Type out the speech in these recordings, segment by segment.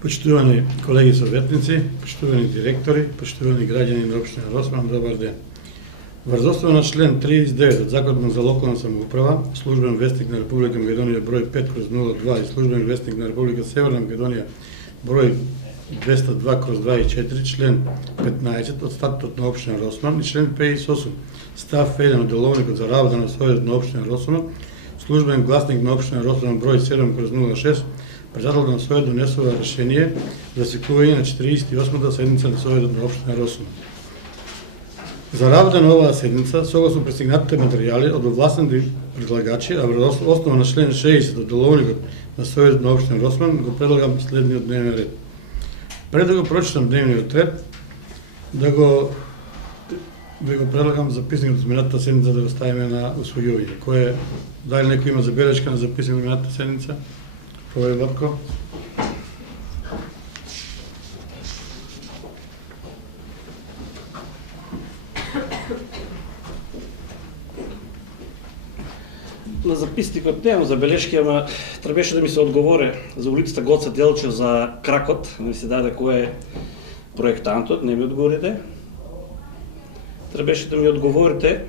Почитувани колеги советници, почитувани директори, почитувани граѓани на општина Росман, добар ден. Врз основа на член 39 од Законот за локална самоуправа, службен вестник на Република Македонија број 5/02 и службен вестник на Република Северна Македонија број 202/24, член 15 од статутот на општина Росман и член 58 став 1 од деловникот за работа на Советот на општина Росман, службен гласник на општина Росман број 7/06, председателот на Совет донесува решение за свикување на 48-та седница на Советот на општина Росман. За работа на оваа седница, согласно пристигнатите материјали од овластените предлагачи, а врз основа на член 60 од деловникот на Советот на општина Росман, го предлагам следниот дневен ред. Пред да го прочитам дневниот ред, да го предлагам записникот од минатата седница да го ставиме на усвојување. Дали некој има забелешка на записникот од минатата седница? Провери, Владко. На записникот немам забелешки, ама требаше да ми се одговоре за улицата Гоца Делчев за кракот, да ми се даде кој е проектантот, не ми одговорите. Требеше да ми одговорите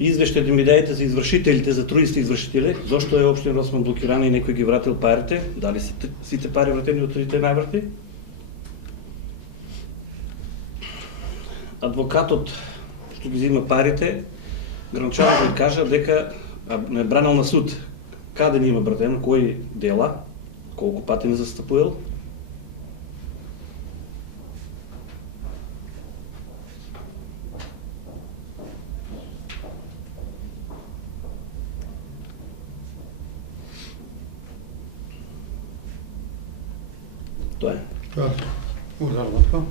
извештај да ми дадете за извршителите, за трудисти извршители, зошто е општина Росман блокирана и некој ги вратил парите, дали се сите пари вратени од трудите најврти? Адвокатот што ги зима парите, гранчарот ми кажа дека не бранал на суд. Каде не има братено, кои дела, колку пати не застапувал? Тоа е. Благодарам, Владко.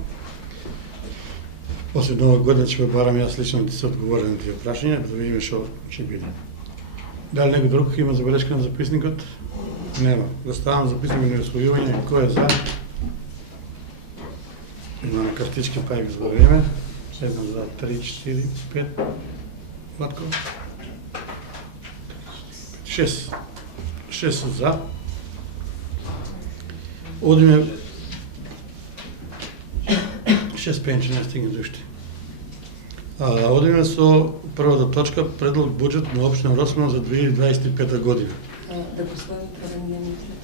После Нова година ќе барам јас лично да се одговорам на тие прашања, да видиме што ќе биде. Дали некој друг има забелешка на записникот? Нема. Го ставам записникот на усвојување. Кој е за? Има на картички, па ги збориме. 1, 2, 3, 4, 5. Владко? 6. 6 за. Одиме 6 пенче не стигне до уште. Одиме со првата точка, предлог буџет на општина Росман за 2025 година. Да го својаме дневниот ред.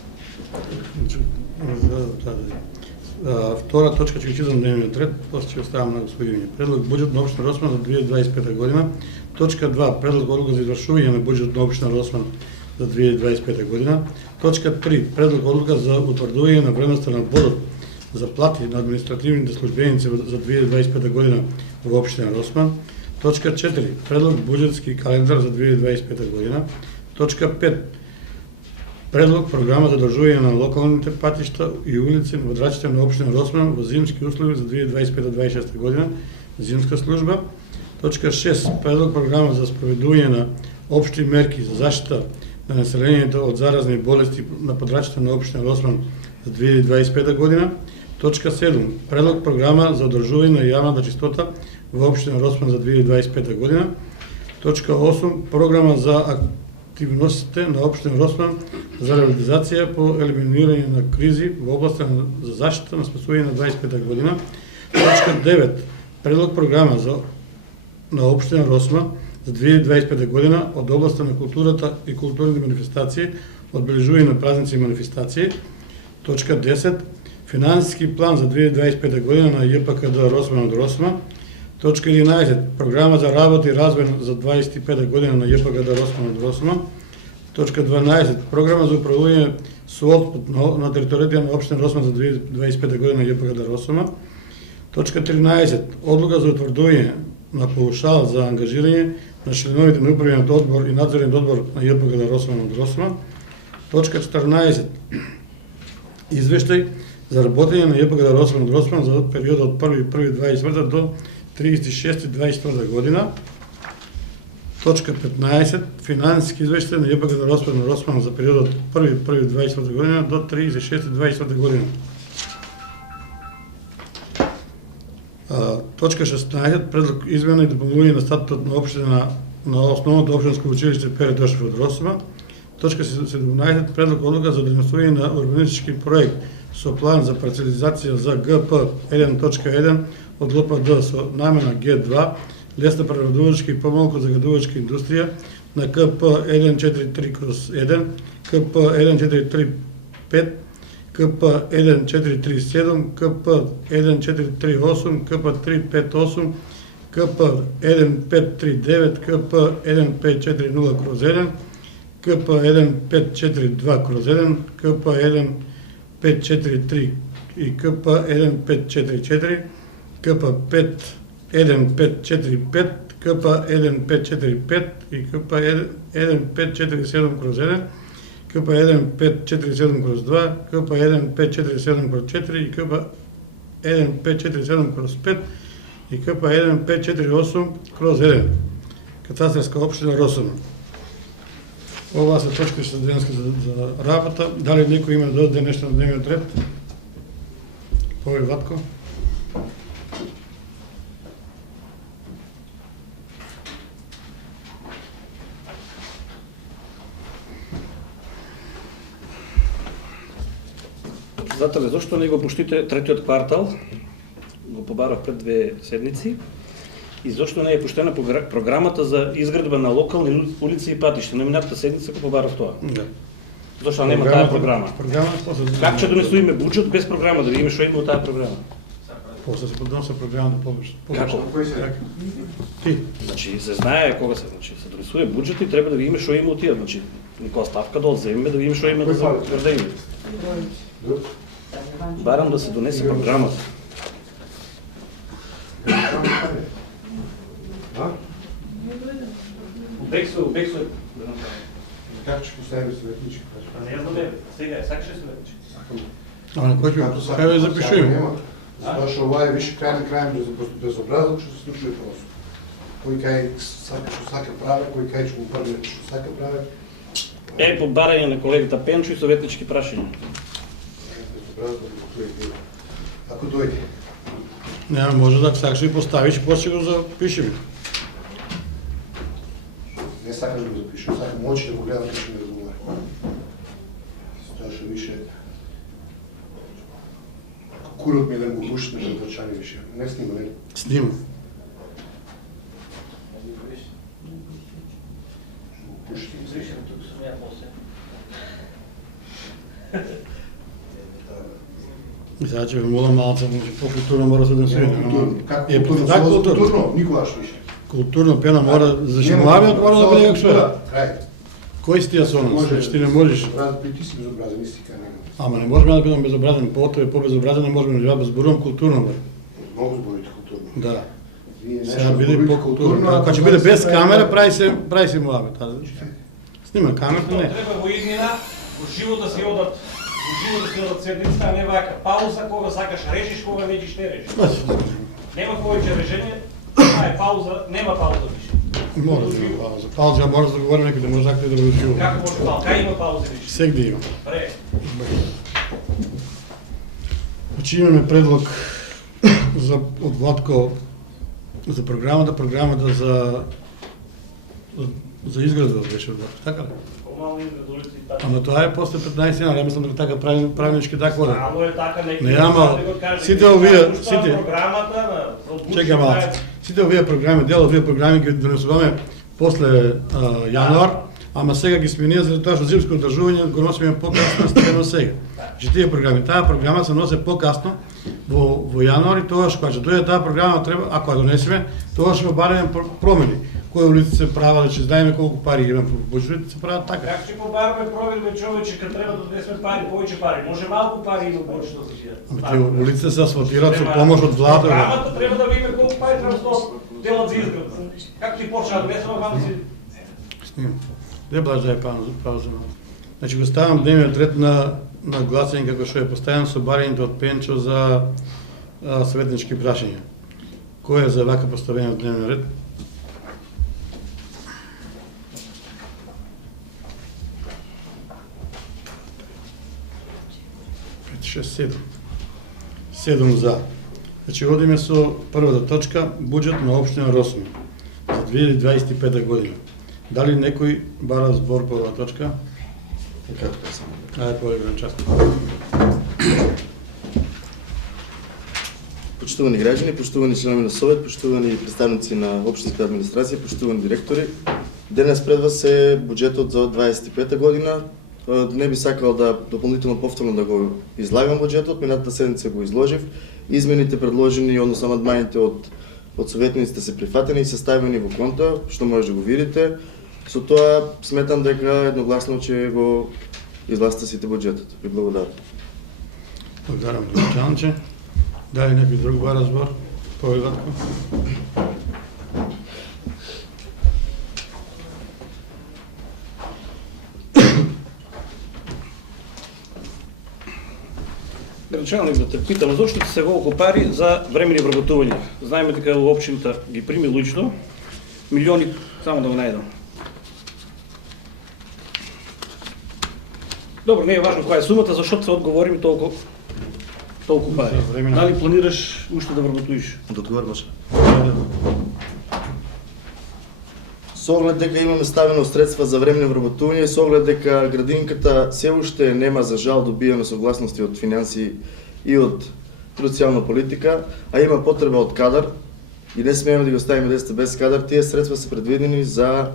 Втора точка ќе читам дневниот ред, после ќе оставам на усвојување. Предлог буџет на општина Росман за 2025 година. Точка 2, предлог одлука за извршување на буџет на општина Росман за 2025 година. Точка 3, предлог одлука за утврдување на вредноста на бодот за плати на административните службеници за 2025 година во општина Росман. Точка 4, предлог буџетски календар за 2025 година. Точка 5, предлог програма за одржување на локалните патишта и улици на водрачите на општина Росман во зимски услови за 2025-2026 година, зимска служба. Точка 6, предлог програма за спроведување на општи мерки за заштита на населението од заразни болести на подрачите на општина Росман за 2025 година. Точка 7, предлог програма за одржување на јавната чистота во општина Росман за 2025 година. Точка 8, програма за активностите на општина Росман за реализација по елиминирање на кризи во областа за заштита на спасување на 25 година. Точка 9, предлог програма на општина Росман за 2025 година од областа на културата и културните манифестации, одбележување на празници и манифестации. Точка 10, финансиски план за 2025 година на ЈПКД Росман од Росман. Точка 11, програма за работа и развој за 25 година на ЈПКД Росман од Росман. Точка 12, програма за управување со отпад на територијата на општина Росман за 2025 година на ЈПКД Росман. Точка 13, одлука за утврдување на паушал за ангажирање на членовите на управниот одбор и надзорниот одбор на ЈПКД Росман од Росман. Точка 14, извештај за работење на ЈПКД Росман од Росман за периодот од 1.1.24 до 36.24 година. Точка 15. Финансиски извештај на ЈПГ за Росман за периодот 1.1.24 година до 36.24 година. Точка 16. Предлог измена и дополнување на статутот на општина на основното општинско училиште Пере Дошев од Росма. Точка 17. Предлог одлука за денесување на урбанистички проект со план за парцелизација за ГП 1.1 од ЛПД со намена Г2, лесна преработувачка и помалку загадувачка индустрија на КП 143/1, КП 1435, КП 1437, КП 1438, КП 358, КП 1539, КП 1540/1, КП 1542/1, КП 1543 и КП 1544, КП 1545, КП 1545 и КП 1547/1, КП 1547/2, КП 1547/4 и КП 1547/5 и КП 1548/1. Катастарска општина Росово. Ова се точки што денеска за работа. Дали некој има да додаде нешто на дневниот ред? Овој Ватко. Председателе, зошто не го пуштите третиот квартал? Го побарав пред 2 седмици. И зошто не е пуштена програмата за изградба на локални улици и патишта? На минатата седница го побарав тоа. Да. Зошто нема таа програма? После Как ќе донесуваме буџет без програма, да видиме што има од таа програма? После се подноса програмата повеќе. Како? Ти. Значи се знае кога се, значи се донесува буџет и треба да видиме што има од тие, значи некоја ставка да одземеме да видиме што има да затврдиме. Барам да се донесе програмата. Бексо. Как ќе поставиме светнички? Не знам, сега сакаш светнички. Ама кој ќе кај запишуваме? Затоа што ова е више крај на крај безобразно што се случува просто. Кој кај сака прави, кој кај ќе го првне што сака прави. Е, по барање на колегата Пенчо и советнички прашања. Безобразно ако дојде. Не, може да сакаш и поставиш и после го запишеме. Не сакам да го запишам, сакам очи да го гледам како ми разговара. Тоа што више курот ми да го пушти на трчани више. Не снима, не? Снима. Пушти. И сега ќе ви молам малце, по-културно мора се да се Како Е, културно? така културно. Културно, никогаш више. Културно пена мора, зашто младиот мора да биде како што е. Крај. Кој си ти ја со нас? Значи ти не можеш. Ти си безобразен, истика не. Ама не можеме да бидам безобразен, поотој е по-безобразен, не можеме да ја зборувам културно бе. Многу зборите културно. Да. Вие Сега биде по-културно. Ако ќе биде без камера, прави се муабет. Снима камерата, не. Треба во иднина, во живо да се одат, седницата, а не вака. Пауза кога сакаш режиш, кога не ќе режиш. Нема повеќе режење, е пауза, нема пауза више. Мора да има пауза. Пауза мора да говори некој да може да го ужива. Како може пауза? Кај има пауза више? Сегде има. Пре. Значи имаме предлог од Владко за програмата за изградба беше од Владко, така ли? Помално изградулици и така. Ама тоа е после 15 јаnuari, ја мислам дека така правилнички така оде. Ало е така, Не, ама сите овие, сите, програмата на чека малце, сите овие програми, дел од овие програми ги донесуваме после јануар, ама сега ги сме ние за тоа што зимско одржување го носиме покасно степено сега. Че тие програми, таа програма се носи покасно во јануари, тогаш кога ќе дојде таа програма треба, ако ја донесеме, тогаш ќе бараме промени. Кои улици се прават, да ќе знаеме колку пари имаме по буџетите се прават така. Как ќе побараме провербе човече кога треба да донесеме пари, повеќе пари? Може малку пари има повеќе да се тие. Ама тие улиците се асфалтираат со помош од владата. Програмата треба да видиме колку пари треба да делат за изградба. Како ти почна да донесеме вам си? Снимам. Де блажа е пауза. Значи го ставам дневниот ред на гласање како што е поставен со барањето од Пенчо за советнички прашања. Кој е за вака поставено дневниот ред? 6, 7 за. Значи водиме со првата точка буџет на општина Росмин за 2025 година. Дали некој бара збор по оваа точка? Ајде, по-голем част. Почитувани граѓани, почитувани членови на Совет, почитувани представници на општинска администрација, почитувани директори, денес пред вас е буџетот за 25 година. Не би сакал да дополнително повторно да го излагам буџетот, минатата седмица го изложив. Измените предложени, односно амандманите од советниците се прифатени и се ставени во конта, што може да го видите. Со тоа сметам дека едногласно ќе го изгласате сите буџетот. Ви благодарам. Благодарам, Чанче. Дали некој друг бара збор? Поведатко. Градоначалник да те питам, зошто ти се волку пари за времени вработувања? Знаеме дека општината ги прими лично, милиони, само да го најдам. Добро, не е важно која е сумата, зашто се одговорим толку пари. Дали планираш уште да вработуваш? Да одговорам, може. Со оглед дека имаме ставено средства за времени вработување и со оглед дека градинката се уште нема за жал добиено согласности од финанси и од социјална политика, а има потреба од кадар и не смееме да го ставиме децата без кадар, тие средства се предвидени за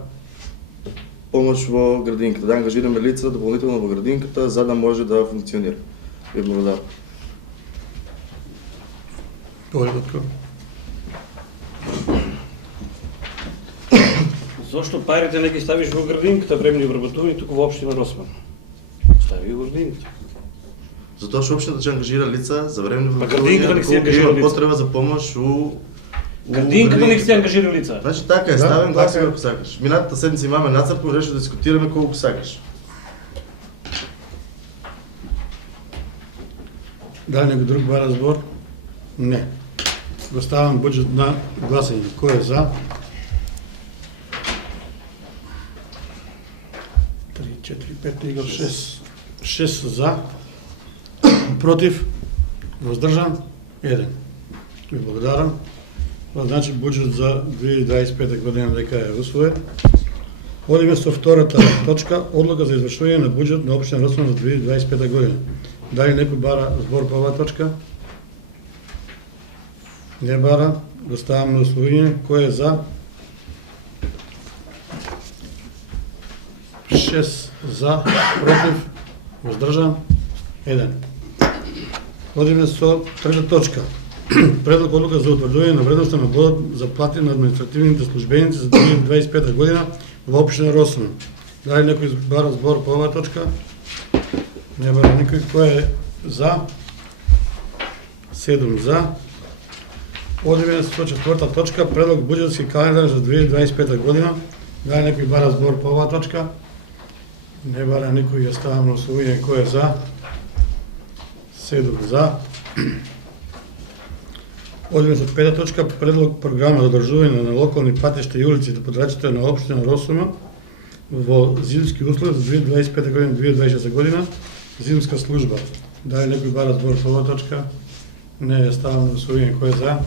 помош во градинката, да ангажираме лица дополнително во градинката за да може да функционира. Ви благодарам. Поведатко. Зошто парите не ги ставиш во градинката времени вработување, туку во општина Росмин? Стави во градинката. Затоа што општината ќе ангажира лица за времени градинката не се вработување, ангажира има лица. потреба за помош у Градинката не се ангажира лица. Значи така е, Да, ставен така гласови е. ако сакаш. Минатата седмица имаме нацрпно, реши да дискутираме колку сакаш. Дали некој друг бара збор? Не. Го ставам буџет на гласање. Кој е за? 3, 4, 5, 6. 6 за. Против? Воздржан? 1. Ви благодарам. Това значи буџет за 2025 година дека е усвоен. Одиме со втората точка, одлука за извршување на буџет на општина Росмин за 2025 година. Дали некој бара збор по оваа точка? Не бара. Го ставам на усвоение. Кој е за? 6 за, против, воздржан, 1. Одиме со трета точка. Предлог одлука за утврдување на вредноста на бодот за плати на административните службеници за 2025 година во општина Росмин. Дали некој бара збор по оваа точка? Не бара никој. Кој е за? 7 за. Одиме со четврта точка, предлог буџетски календар за 2025 година. Дали некој бара збор по оваа точка? Не бара никој, ја ставам на усвоение. Кој е за? 7 за. Одиме со пета точка, предлог програма за одржување на локални патишта и улици по подрачите на општина Росума во зимски услови за 2025 година 2026 година, зимска служба. Дали некој бара збор по оваа точка? Не, ја ставам на усвоение. Кој е за?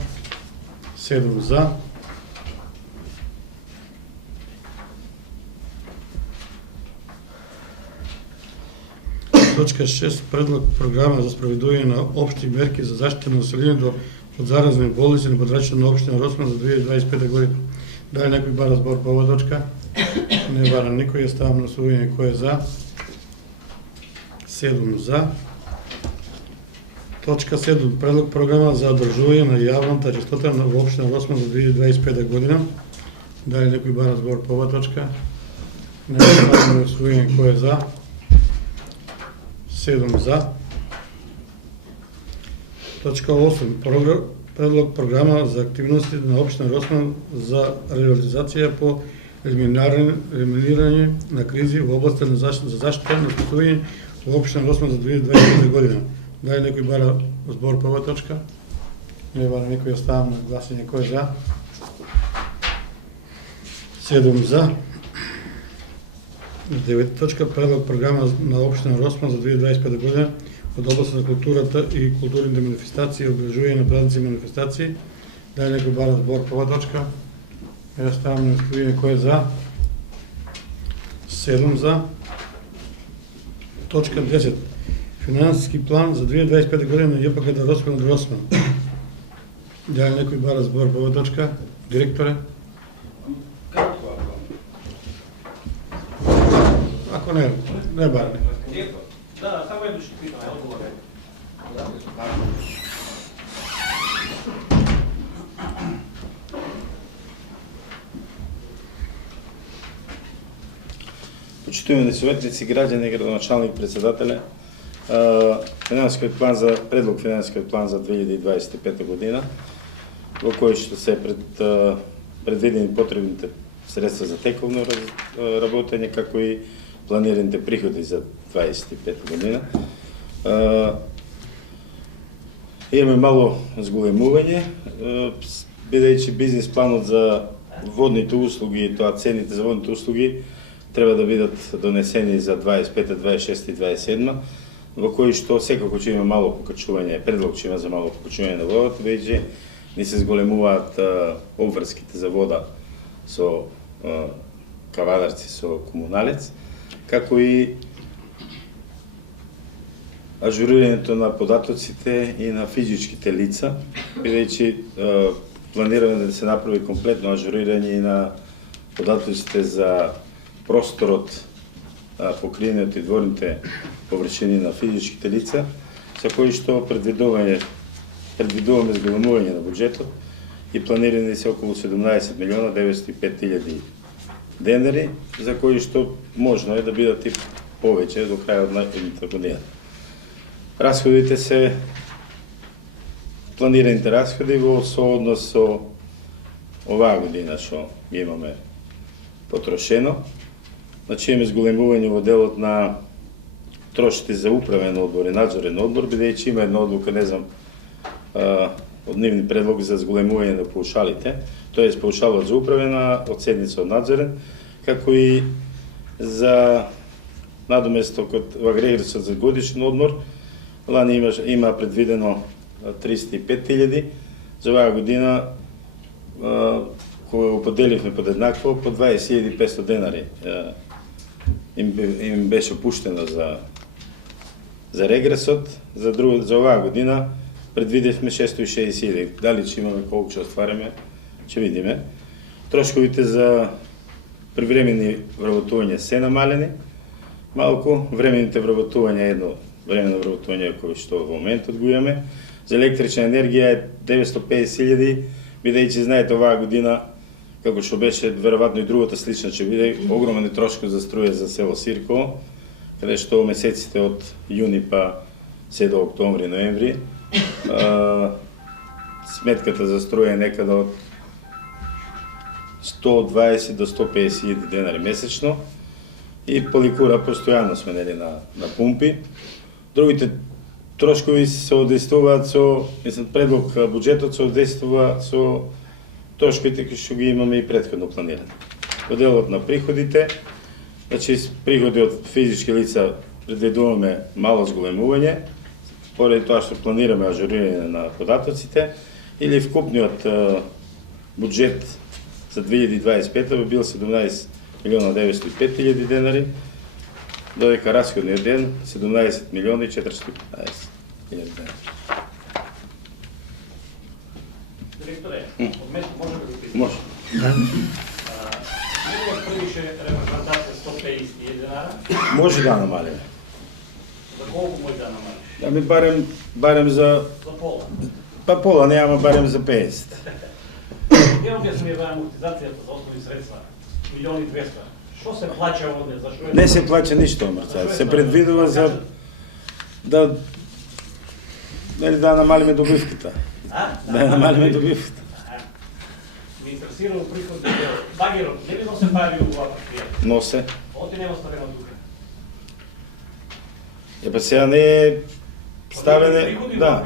7 за. Точка 6. Предлог програма за спроведување на општи мерки за заштита на населението од заразни болести на подрачите на општина Росмин за 2025 година. Дали некој бара збор по оваа точка? Не бара никој, ја ставам на усвоение. Кој е за? 7 за. Точка 7. Предлог програма за одржување на јавната чистота на општина Росмин за 2025 година. Дали некој бара збор по оваа точка? Не ставам на усвоение. Кој е за? 7 за. Точка 8. Предлог програма за активности на општина Росмин за реализација по елиминирање на кризи во областта на заштита на спасување во општина Росмин за 2025 година. Дали некој бара збор по оваа точка? Не бара никој, ја ставам на гласање. Кој е за? 7 за. 9 точка, предлог програма на општина Росмин за 2025 година, од област на културата и културните манифестации, обележување на празници и манифестации. Дали некој бара збор по оваа точка? Ја ставам на гласување кој е за. 7 за. Точка 10. Финансиски план за 2025 година на ЈПГД Росман од Росман. Дали некој бара збор по оваа точка? Директоре? Ако не бара. Да, само едно ще питаме, одговор е. Почитувани советници, граѓани, градоначалник, председателе, предлог финансискиот план за 2025 година, во кој што се предвидени потребните средства за тековно работење, како и планираните приходи за 2025 година. Имаме мало зголемување, бидејќи бизнес планот за водните услуги, тоа цените за водните услуги треба да бидат донесени за 25, 26 и 27, во кои што секако ќе има мало покачување, предлог ќе има за мало покачување на водата, бидејќи ни се зголемуваат обврските за вода со кавадарци, со комуналец, како и ажурирањето на податоците и на физичките лица, бидејќи планираме да се направи комплетно ажурирање и на податоците за просторот, покриениот и дворните површини на физичките лица, за кои што предвидуваме зголемување на буџетот и планирани се околу 17 милиона 905 хиляди денари, за кои што можно е да бидат и повеќе до крајот на едната година. Расходите се планираните расходи во сооднос со оваа година што имаме потрошено. Значи имаме зголемување во делот на трошите за управен одбор и надзорен одбор, бидејќи има една одлука, не знам, од нивни предлоги за зголемување на паушалите, тоест паушалот за управена од седница од надзорен, како и за надоместокот во агрегатот за годишен одмор. Лани има предвидено 35.000, за оваа година кога го поделивме подеднакво, по 20.500 денари им беше пуштено за регресот, за оваа година предвидевме 660.000. Дали ќе имаме колку ќе оствариме, ќе видиме. Трошковите за привремени вработувања се намалени, малку времените вработувања едно времено вработување кој што во моментот го имаме. За електрична енергија е 950.000, бидејќи знаете оваа година, како што беше веројатно и другата слична, ќе биде огромен трошок за струја за село Сирково, каде што месеците од јуни па се до октомври, ноември, сметката за струја е некаде од 120 до 150 денари месечно и поликура постојано сме на пумпи. Другите трошкови се одействуваат со, предлог буџетот се одействува со трошковите кои што ги имаме и претходно планирани. Во делот на приходите, значи приходи од физички лица предвидуваме мало зголемување, поради тоа што планираме ажурирање на податоците, или вкупниот буџет за 2025 би бил 17 милиона 905 хиляди денари, додека расходниот ден 17 милиона и 415 хиляди денари. Директоре, од место може да го питам? Може. Него првише репрезентација 150 денара, Може да намалиме. за колку може да намалиш? Ами барем за За пола. па пола, не, ама барем за 50. Не објаснува амортизацијата за основни средства, 1.200.000. Што се плаќа овде, зашто е? Не се плаќа ништо, Марцал. Се предвидува за да намалиме добивката. Да намалиме добивката. Ме интересира приходите. Багерот, не би носе пари у оваа партија? Носе. Оти нема ставено тука. Епа сега не е ставене, да,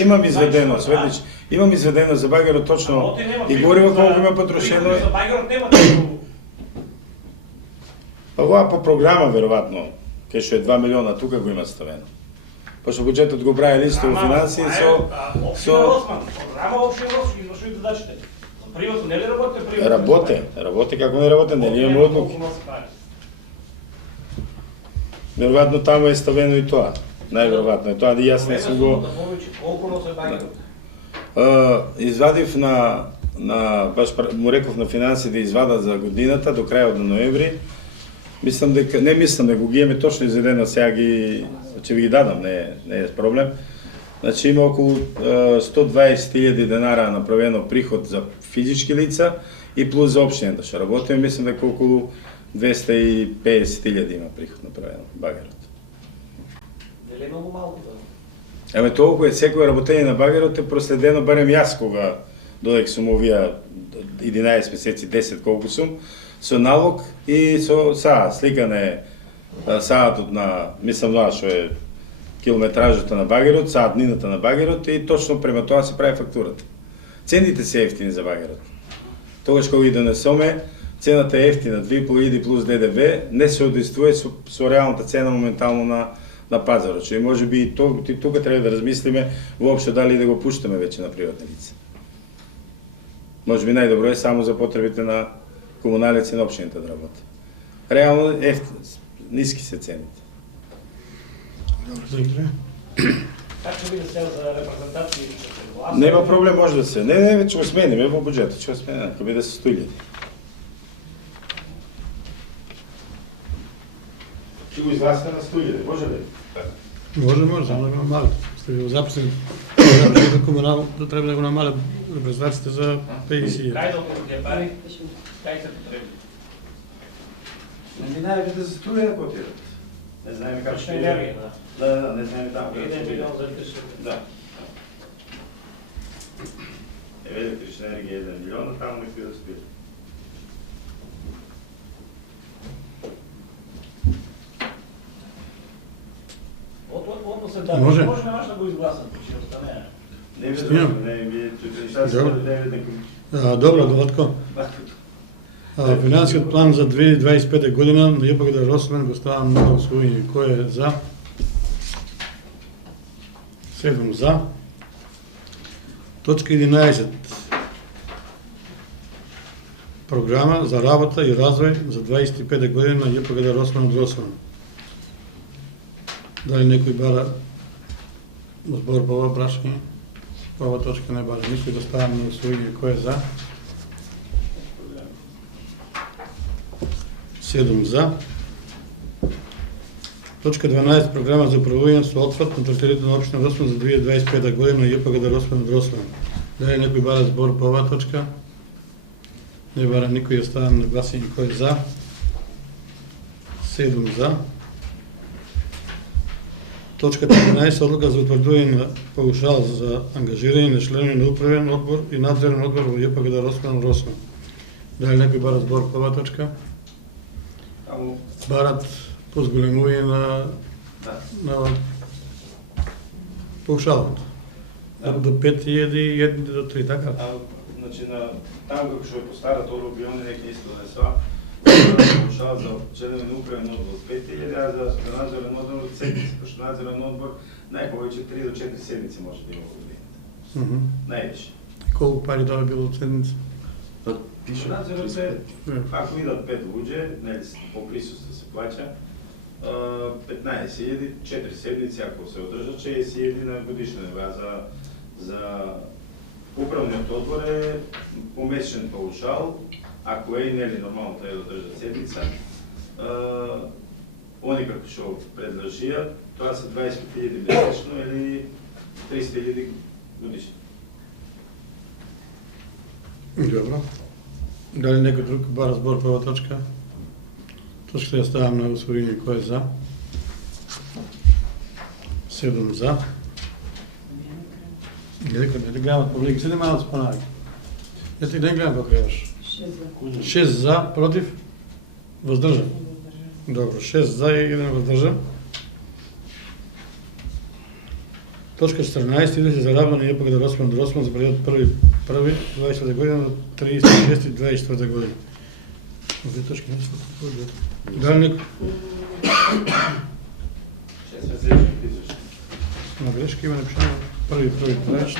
имам изведено, светнич, имам изведено за багерот точно и гориво колку има потрошено. За багерот нема такво. Па оваа по програма веројатно, кај што е 2 милиона тука го има ставено. пошто буџетот го прави Министерство финансии Општина Росман, програма Општина Росман ги извршува задачите. Приватно не ли работи? Работе како не работе, нели имаме одлуки. Веројатно таму е ставено и тоа. Најверојатно е тоа, и јас не сум го... Колку носе багерот? Извадив баш му реков на финанси да извадат за годината до крајот на ноември. Мислам дека го ги имаме точно изведено, сега ќе ви ги дадам, не е проблем. Значи има околу 120.000 денара направено приход за физички лица и плюс за општината што работиме, мислам дека околу 250.000 има приход направено багерот. Дали е многу малку тоа? Еме толку е, секој работење на багерот е проследено, барем јас кога додек сум овие 11 месеци, 10 колку сум, со налог и со сликане саатот на, мислам што е километражата на багерот, саатнината на багерот и точно према тоа се прави фактурата. Цените се ефтини за багерот. Тогаш кога ги донесоме, цената е ефтина, 2.500 плюс ДДВ, не се одействува со реалната цена моментално на пазарот. И може би и тука треба да размислиме воопшто дали да го пуштаме веќе на приватни лица. Може би најдобро е само за потребите на комуналеци на општините да работи. Реално ниски се цените. Как ќе биде сега за репрезентација? Нема проблем, може да се. Не, ќе го смениме во буџетот, ќе го смениме, ќе биде се 100.000. Ќе го изгласиме на 100.000, може ли? Може, само да го намалят. Сте го записали да треба да го намалят репрезентациите за 50. Кај да отидат тие пари? Кај се потреби? Не знаеме да се струја да потират. Не знаеме како Точна енергија, да. Да, не знаеме таму. 1 милион за електрична. Да. Електрична енергија 1 милион, таму некој да спира. Односен да, Може. може немаш да го изгласат, ќе остане. Не ви Добро, Доватко. Финансиот план за 2025 година на ЈПГД Росмен го ставам на усвоение. Кој е за? 7 за. Точка 11. Програма за работа и развој за 25 година на ЈПГД Росмен. Дали некој бара збор по ова прашање? По ова точка не бара никој, да ставам на усвоение. Кој е за? 7 за. Точка 12. Програма за управување со отпад на територијата на општина Росмен за 2025 година на ЈПГД Росмен. Дали некој бара збор по оваа точка? Не бара никој, ја ставам на гласање. Кој е за? 7 за. Точка 13. Одлука за утврдување на паушал за ангажирање на членови на управен одбор и надзорен одбор во ЈПГД Росмен. Дали некој бара збор по оваа точка? Барат по зголемување на паушалот. До 5.000 и едните до 3, така? Значи, таму како што е постарат одруби, они неки исто донесува, паушал за членови на управен одбор 5.000, а за надзорен одбор седмици, пошто надзорен одбор најповеќе 3 до 4 седмици може да има во годината. Највише. Колку пари тоа било од седмица? Пише надзорот се, ако идат 5 луѓе, нели по присуство се плаќа, 15.000, 4 седмици ако се одржат, 60.000 на годишна нива. За управниот одбор е помесечен паушал, ако е нели нормално треба да одржат седмица. Они како што предложија, тоа се 25.000 месечно или 300.000 годишно. Добро. Дали некој друг бара збор по оваа точка? Точката ја ставам на усвоение. Кој е за? 7 за. Не гледам по влиги, седи малко спонаги. Ја ти не гледам како јаш. 6 за, против? Воздржан. Добро, 6 за и 1 воздржан. Точка 14. Иде за работа на ЈПГД Росмен за период 1.1.2020 година до 30.6.2024 година. Овие точки не се такова. Дали некој? 6 месечни извештај. Има грешка, има напишано први, треći.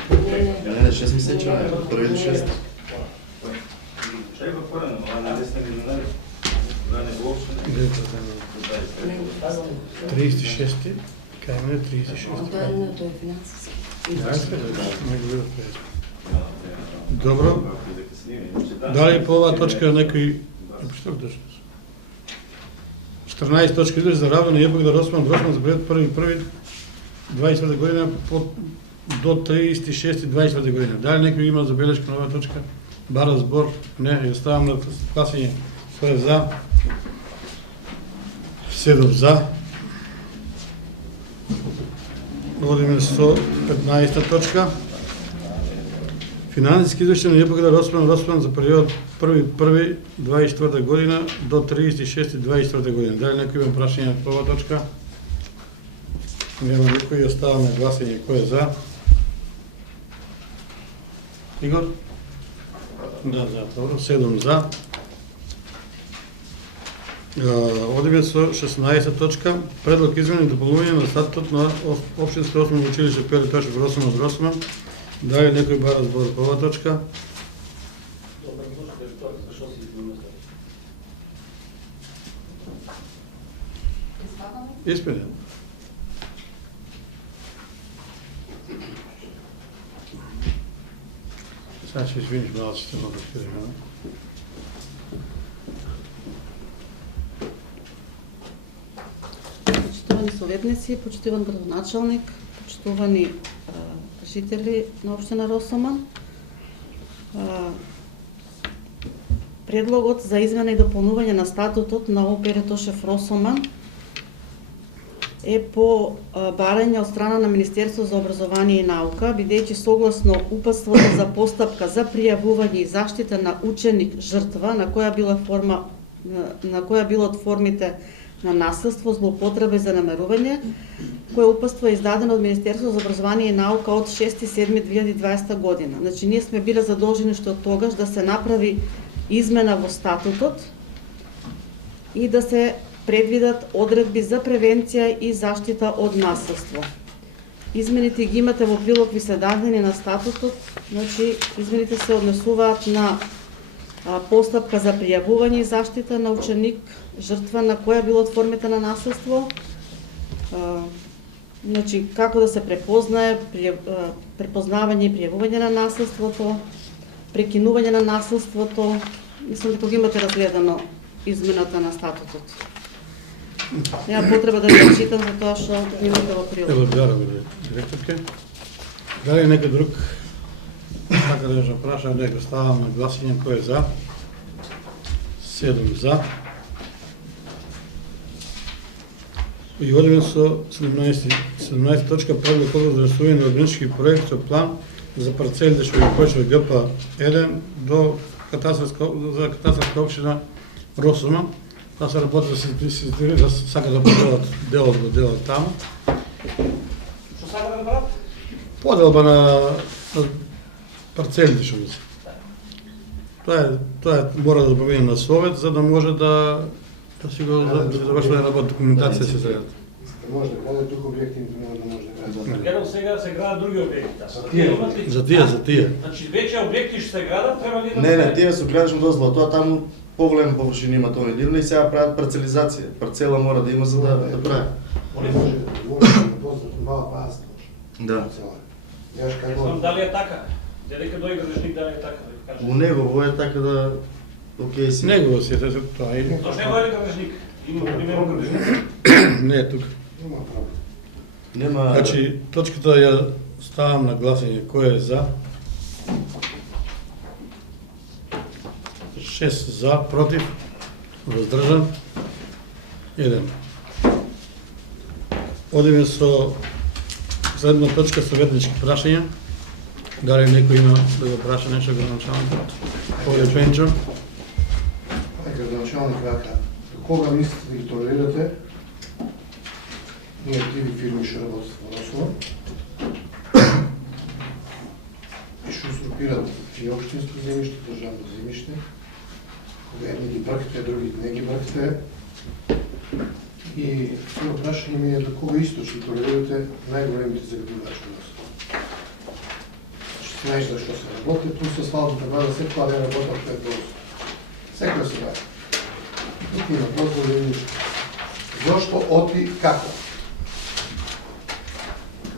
Не, 6 месеца, први до 6. Чај го корено, ова на десна или на лево? Ова не го опште. 36, кај мене 36. Тоа е финансиски. Добро. Дали по оваа точка некој... Што го дошли? 14 точка излез за равно епок да Росман за период 1.1.24 година до 36.24 година. Дали некој има забелешка на оваа точка? Бара збор? Не, ја ставам на гласање. Кој е за? 7 за. Одиме со 15 точка. Финансиски извештај на епок да Росман за период 1.1.24 година до 36.24 година. Дали некој има прашање по оваа точка? Нема никој, ја ставам на гласање. Кој е за? Игор? Да, добро, 7 за. Одиме со 16 точка. Предлог измени и дополнување на статутот на Општинско основно училиште Петар Тошев Росман. Дали некој бара збор по оваа точка? Испенен. Сега ќе извиниш малко, ще мога да спирам. Почитувани советници, почитуван градоначалник, почитувани жители на општина Росоман. Предлогот за измена и дополнување на статутот на ОПР Тошев Росоман е по барање од страна на Министерство за образование и наука, бидејќи согласно упатството за постапка за пријавување и заштита на ученик жртва на која било од формите на насилство, злоупотреба и занемарување, кое упатство е издадено од Министерство за образование и наука од 6.7.2020 година. Значи, ние сме биле задолжени што тогаш да се направи измена во статутот и да се предвидат одредби за превенција и заштита од насилство. Измените ги имате во прилог ви се дадени на статутот, значи измените се однесуваат на постапка за пријавување и заштита на ученик жртва на која било од формите на насилство, значи како да се препознае препознавање и пријавување на насилството, прекинување на насилството. Мислам дека го имате разгледано измената на статутот. Нема потреба да ја читам за тоа што имате во прилог. Благодарам, директорке. Дали некој друг сака да ја праша, некој ставам на гласање, кој е за? 7 за. И одиме со 17 точка, предлог за рисување на урбанистички проект со план за парцелите што ги почва ГП 1 до катастарска општина Росоман. Таа се работи да се сака да поделат делот таму. Што сака да направат? Поделба на парцелите што се. Тоа мора да помине на совет за да може да си го завршува една документација се зајат. Може да градат тук објекти, не може да градат. Гледам сега се градат други објекти. За тие. Значи веќе објекти што се градат треба ли да Не, тие со градична дозвола, тоа таму поголема површина има тоа недирна и сега прават парцелизација. Парцела мора да има за да прави. Може да познат мала паста. Да. Јаш кај Знам дали е така. Дедека дојде градежник дали е така, да кажа. У негово е така да окей си. Негово си, тоа е. Зошто не е градежник? Има примерно градежник. Не е тука. Има право. Нема. Значи, точката ја ставам на гласање. Кој е за? 6 за, против, воздржан, 1. Одиме со следна точка, советнички прашања. Дали некој има да го праша нешто градоначалникот? Овде Пенчо. Градоначалник вака, кога мислите да ги толерирате? Ние тиви фирми што работат во Росоман и што узурпират и општинско земјиште, државно земјиште, кога едни ги бркате, други не ги бркате, И това прашање ми е до кога источи толерирате најголемите загадувачи у нас. Ще знаеш защо се работи, плюс асфалтната база се това да е работа от 5 до 8. Секоја се прави. Тук има просто да нищо. Зошто, оти, како?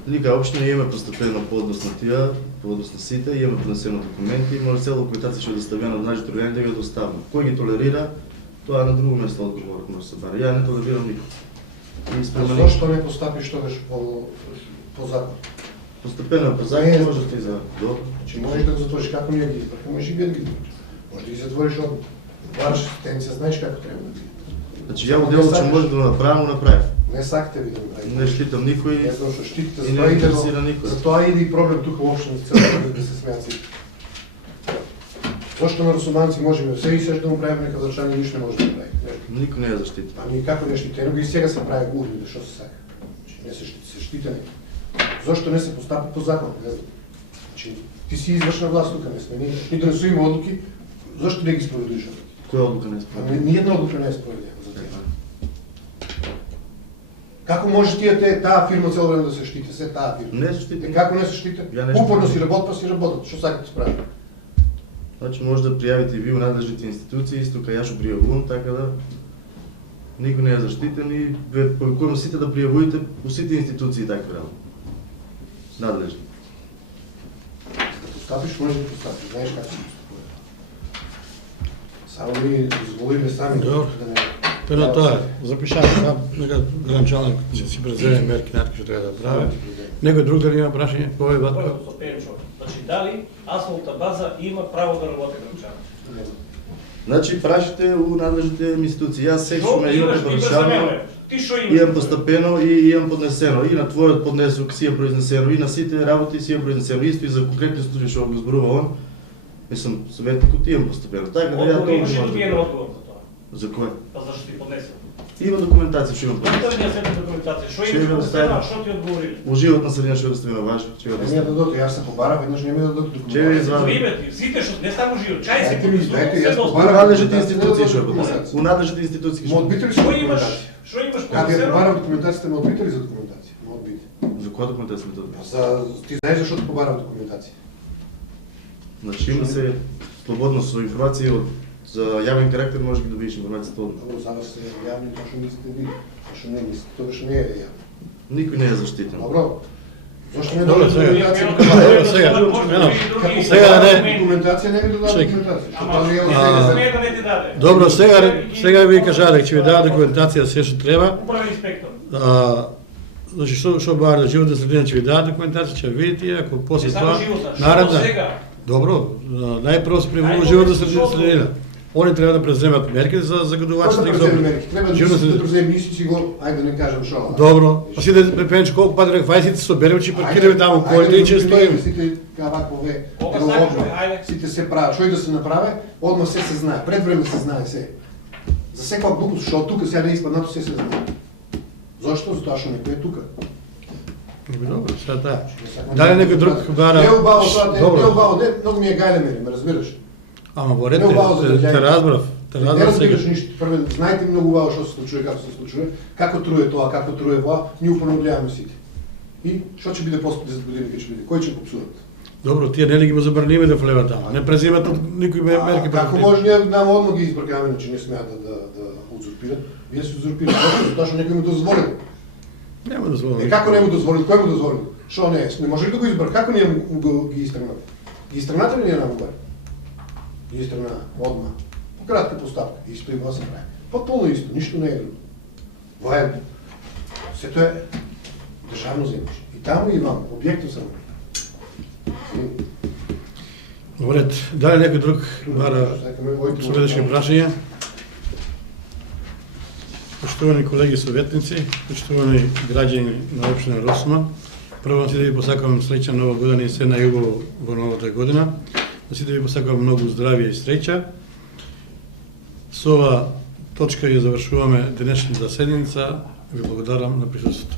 Ние као општина имаме постапена подност на тия, подност на сите, имаме поднесено документи, може цела документација што е доставена од нашите органи да ги доставим. Кој ги толерира, тоа е на друго место одговорот може да се бари. Ја не толерирам никој. И спрема никој. Зошто не постапиш тогаш по закон? Постепено по закон може да ти за добро. Значи можеш да го затвориш, како ние ги избрахме, можеш и вие да ги затвориш. Може да ги затвориш одмah. Бараш асистенција, знаеш како треба да биде. Значи ја дело че може да го направам, го направив. Не сакате ви да го правите. Не штитам никој Не знам што штитите, и не затоа иде интересира никој. затоа иде и проблем тука уопште на целата да се смеат сите. Зошто на Русуманци можеме се и се да му правиме нека зачани, ништо не може да прави. Никој не е заштитен. Ами како не штитено, и сега се прави глуви, што се сака. Значи не се штити, се штитени. Зошто не се постапи по закон? Не знам. Значи ти си извршна власт тука, не сме ние. И донесуваме одлуки, зошто не ги спроведуваш одлуки? Која одлука не е справена? Ами ниједна одлука не е спроведена за тие. Како може таа фирма цело време да се штити, се таа фирма? Не се штити. Како не се штити? Ја не Упорно штитам. си работ, па си работат. Што сакате да справи? Значи може да пријавите и вие у надлежните институции, исто кај ја што пријавувам, така да никој не е заштитен и ве повикувам сите да пријавувате у сите институции такви работи. Надлежни. Постапиш, може да постапиш, знаеш како се постапува. Само ми дозволиме сами Добро. да не... Прено тоа, запишаме там, нека гранчалник ќе си преземе мерки натки што треба да прави. Некој друг дали има прашање? Кој е Ватко? Прво со Пенчо. Значи дали асфалтна база има право да работи гранчар? Значи прашите у надлежните институции. Јас сексуално Што имам имаш, ти препорачано, представяме. Ти што имаш? имам постапено и имам поднесено. И на твојот поднесок си е произнесено, и на сите работи си е произнесено. Исто и за конкретни случаи што го зборува он, мислам, советникот имам постапено. Така да ја Одговор тоа имаш и можам да добиен кажам. одговор за тоа. За кој? Па зашто ти поднесен? Има документација што имам Тоа поднесено. ви ја седна документација. Што Што имаш има поднесено, доставено? а што ти одговорили? У животна средина што е доставено важно, ќе го Не ми ја доставам. дадоте, јас се побарав, еднаш не ми ја дадоте Че ви документација. извадам? Видите, сите што не само живот, чај си Дайте ми, дайте, јас У побарав. надлежните институции што е поднесено. У надлежните институции Ме што е одбите ли Што со имаш? документација? Што имаш Каде ја поднесено? побарав документацијата, ме одбите ли за документација? Ме одбите. За која документација ми тоа? Ти знаеш зашто побарав документација? Значи има се слободно со информации од за јавен карактер може да ги добиеш информацијата од Добро, за вас се јавни, тоа што мислите ви, тоа што не мислите, тоа што не е јавно. никој не е заштитен. Добро. Зошто не Добро, дадоте сега. документација? Ево, сега, Како сега побарав не- документација, не ми даде Чекай. документација. Што Ама, тоа не е од а, себе. не да не ти даде. Добро, сега ви кажа дека ќе ви дава документација се што треба. Управен инспектор. Значи што бар да животна средина ќе ви дава документација, ќе ја видите, и ако после Не само тоа животна, што наредна. сега? Добро, најпрво се привува Најпрво животна се средина. Они треба да преземат мерки за Кој загадувачите да и преземе мерки? Треба да Животна си да средина. преземе мисли си го, ајде да не кажам шо. Добро, а сите препенч колку пати реков, ајде сите соберем, че паркираме таму колите и че стоиме. Сите кавакове, Кога ево сакаш, одма, ајде. сите се прават, што и да се направи, одма се знае, пред време се знае се. За секоја глупост, што од тука сега не е испаднато, се знае. Зошто? Затоа што некој е тука. Добро, сега таа. Дали некој друг бара... Не е убаво тоа, не е Добро, убаво, многу ми е гајлемери, ме разбираш? ама во Не ред, е убаво за те разбрав. Те Не разбрав сега. разбираш ништо. Првен, знаете многу убаво што се случува и како се случува, како труе тоа, како труе тоа, ние упорно гледаме сите. И што ќе биде после 10 години, кога ќе биде? Кој ќе го псуват? Добро, тие нели ги му забраниве да влеват тама. Не преземат од никој мерки Како може ние нам одма ги избркаме, значи не смеат да узурпират? Вие се узурпират, затоа што некој му дозволил. Нема да звонам. Како не му дозволил? Кој му дозволил? Што не е? Не може ли да го избра? Како ние му го ги истргнат? Ги истргнате ли ние нам убар? Ги истргна одма. По кратка поставка. Исто и во се прави. Потполно исто, ништо не е друго. Воен. Сето е државно земјиште. И таму и вам, објектот само. Во ред, дали некој друг бара следващи прашања? Поштовани колеги советници, поштовани граѓани на општина Росман, прво си да ви посакувам среќна нова година и се најубаво во новата година. Да си да ви посакувам многу здравје и среќа. Со ова точка ја завршуваме денешната седница. Ви благодарам на присуството.